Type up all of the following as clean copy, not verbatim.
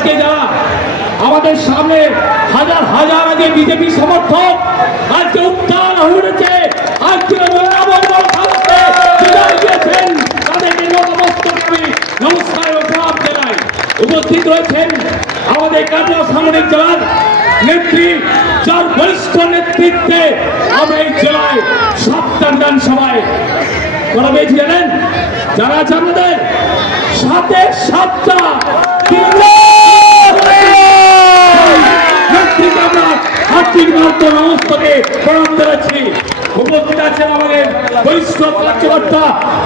আজকে যারা আমাদের সামনে হাজার হাজার আগে বিজেপি সমর্থক আজকে উত্থান হয়ে উঠেছে, আজকে তাদেরকে নতমস্তকে নমস্কার ও প্রণাম জানাই। উপস্থিত রয়েছেন আমাদের কাটিয়া সামরিক জেলার নেত্রী, যার বরিষ্ঠ নেতৃত্বে আমরা এই জেলায় 7টা বিধানসভায় করা পেয়েছি। জানেন যারা আছে আমাদের সাথে 7টা নেত্রীকে আমরা হাতির মাত্র নমস্তকে প্রণাম জানাচ্ছি। উপস্থিত আছেন আমাদের বরিষ্ঠ কার্যকর্তা।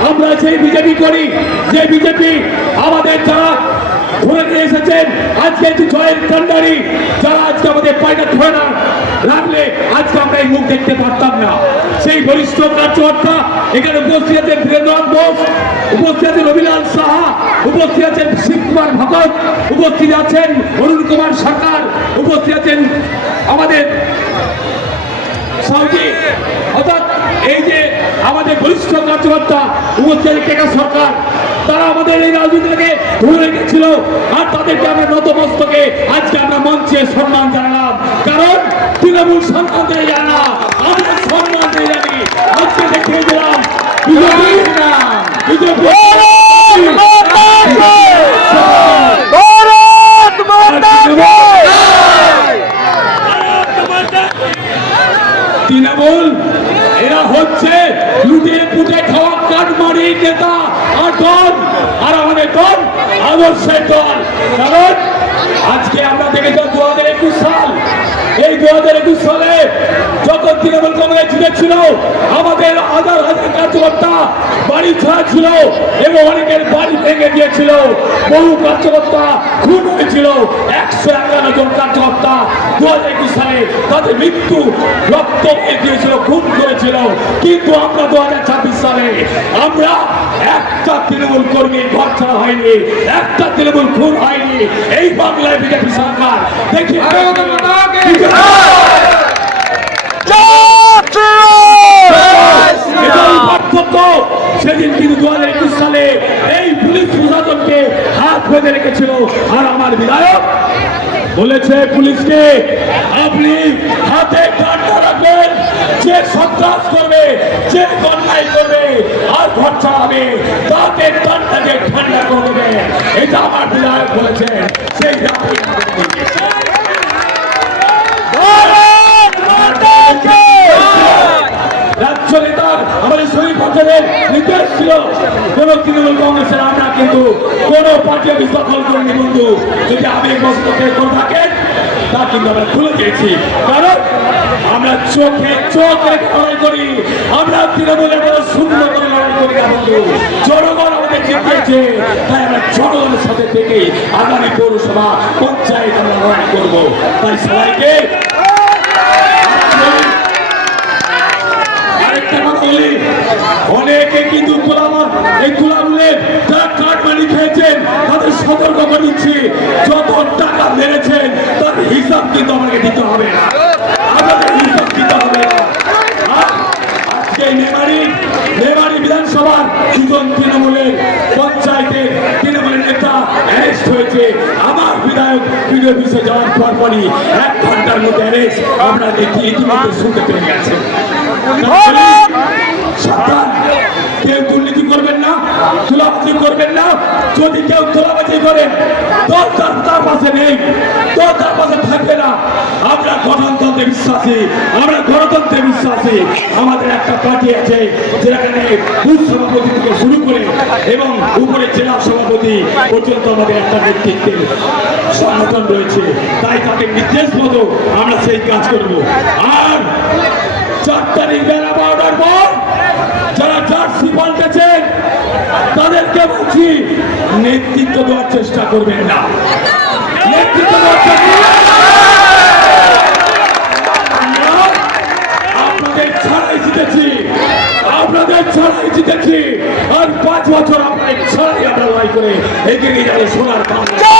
আমরা যে বিজেপি করি, যে বিজেপি আমাদের যারা ধরে নিয়ে এসেছেন আজকে জয়ের কান্ডারি, যারা আজকে আমাদের পায়টা ধরে না রাখলে আজকে আমরা এই মুখ দেখতে পারতাম না। সেই বরিষ্ঠ কার্যকর্তা এখানে উপস্থিত আছেন বীরেন্দ্রনাথ বোস, উপস্থিত আছেন রবিলাল সাহা, উপস্থিত আছেন শিবকুমার ভগত, উপস্থিত আছেন অরুণ কুমার সরকার, উপস্থিত আছেন আমাদের সাউজি, অর্থাৎ এই যে আমাদের বরিষ্ঠ কার্যকর্তা উপস্থিত টেকা সরকার, তারা আমাদের এই রাজনীতিকে ধরে রেখেছিল। আর তাদেরকে আমরা নতমস্তকে আজকে আমরা মঞ্চে সম্মান জানালাম, কারণ তৃণমূল সম্মান দিয়ে জানা না, আমরা সম্মান দিয়ে জানি। আজকে দেখিয়ে দিলাম তৃণমূল এরা হচ্ছে লুটে পুটে খাওয়া কাঠমারি নেতা আর দল, আর আমাদের দল আদর্শের দল। কারণ আজকে আমরা দেখেছি 2021 সাল, এই 2021 সালে যখন তৃণমূল কংগ্রেস জিতেছিল আমাদের হাজার হাজার কার্যকর্তা বাড়ি ছাড়া ছিল এবং অনেকের বাড়ি ভেঙে দিয়েছিল, বহু কার্যকর্তা খুন হয়েছিল, 111 জন কার্যকর্তা 2021 সালে তাদের মৃত্যু রক্ত দিয়েছিল, খুন করেছিল। কিন্তু আমরা 2026 সালে আমরা একটা তৃণমূল কর্মী ঘর ছাড়া হয়নি, একটা তৃণমূল খুন হয়নি। এই বাংলায় বিজেপি সরকার দেখি সেদিন কিন্তু 2021 সালে এই পুলিশ প্রশাসনকে হাত বেঁধে রেখেছিল। আর আমার বিধায়ক বলেছে পুলিশকে, আপনি হাতে কাঁটা রাখবেন, যে সন্ত্রাস করবে, যে অন্যায় করবে আর ঘর ছাড়াবে তাকে কাঁটাকে ঠান্ডা করে দেবে। এটা আমার বিধায়ক বলেছে। সেই রাজ্য নেতার আমাদের শরীর পক্ষের নির্দেশ ছিল, কোন তৃণমূল কংগ্রেসের আমরা কিন্তু কোন পার্টি অফিস দখল করিনি বন্ধু। যদি আবেগ বস্তকে করে থাকেন তা কিন্তু আমরা খুলে দিয়েছি, কারণ আমরা চোখে চোখ রেখে লড়াই করি, আমরা তৃণমূলের মতো শূন্য করে লড়াই করি না বন্ধু। জনগণ আমাদের জিতিয়েছে, তাই আমরা জনগণের সাথে থেকে আগামী পৌরসভা পঞ্চায়েত আমরা লড়াই করবো। তাই সবাইকে অনেকে কিন্তু এই গোলামদের যারা কাঠমানি খেয়েছেন তাদের সতর্ক করে দিচ্ছি, যত টাকা মেরেছেন তার হিসাব কিন্তু আমাকে দিতে হবে, আমাদের হিসাব দিতে হবে। আজকে মেমারি বিধানসভার 2জন তৃণমূলের পঞ্চায়েতের তৃণমূলের নেতা অ্যারেস্ট হয়েছে। আমার বিধায়ক বিডিও অফিসে যাওয়ার পরপরই 1 ঘন্টার মধ্যে অ্যারেস্ট আমরা দেখি ইতিমধ্যে শুনতে পেয়ে গেছে। সাবধান, কেউ দুর্নীতি করবেন না, তোলাবাজি করবেন না। যদি কেউ তোলাবাজি করেন দল তার পাশে নেই, দল তার পাশে থাকবে না। আমরা গণতন্ত্রে বিশ্বাসী, আমরা গণতন্ত্রে বিশ্বাসী। আমাদের একটা পার্টি আছে যেখানে বুথ সভাপতি থেকে শুরু করে এবং উপরে জেলা সভাপতি পর্যন্ত আমাদের একটা নেতৃত্বের সংগঠন রয়েছে। তাই তাকে নির্দেশ মতো আমরা সেই কাজ করব। আর 4 তারিখ বেলা 12টার পর যারা জার্সি পাল্টেছেন তাদেরকে বলছি নেতৃত্ব দেওয়ার চেষ্টা করবেন না, নেতৃত্ব দেওয়ার আপনাদের ছাড়াই জিতেছি, আপনাদের ছাড়াই জিতেছি। আর 5 বছর আপনাদের ছাড়াই আমরা লড়াই করে এগিয়ে নিয়ে যাবো সোনার বাংলা।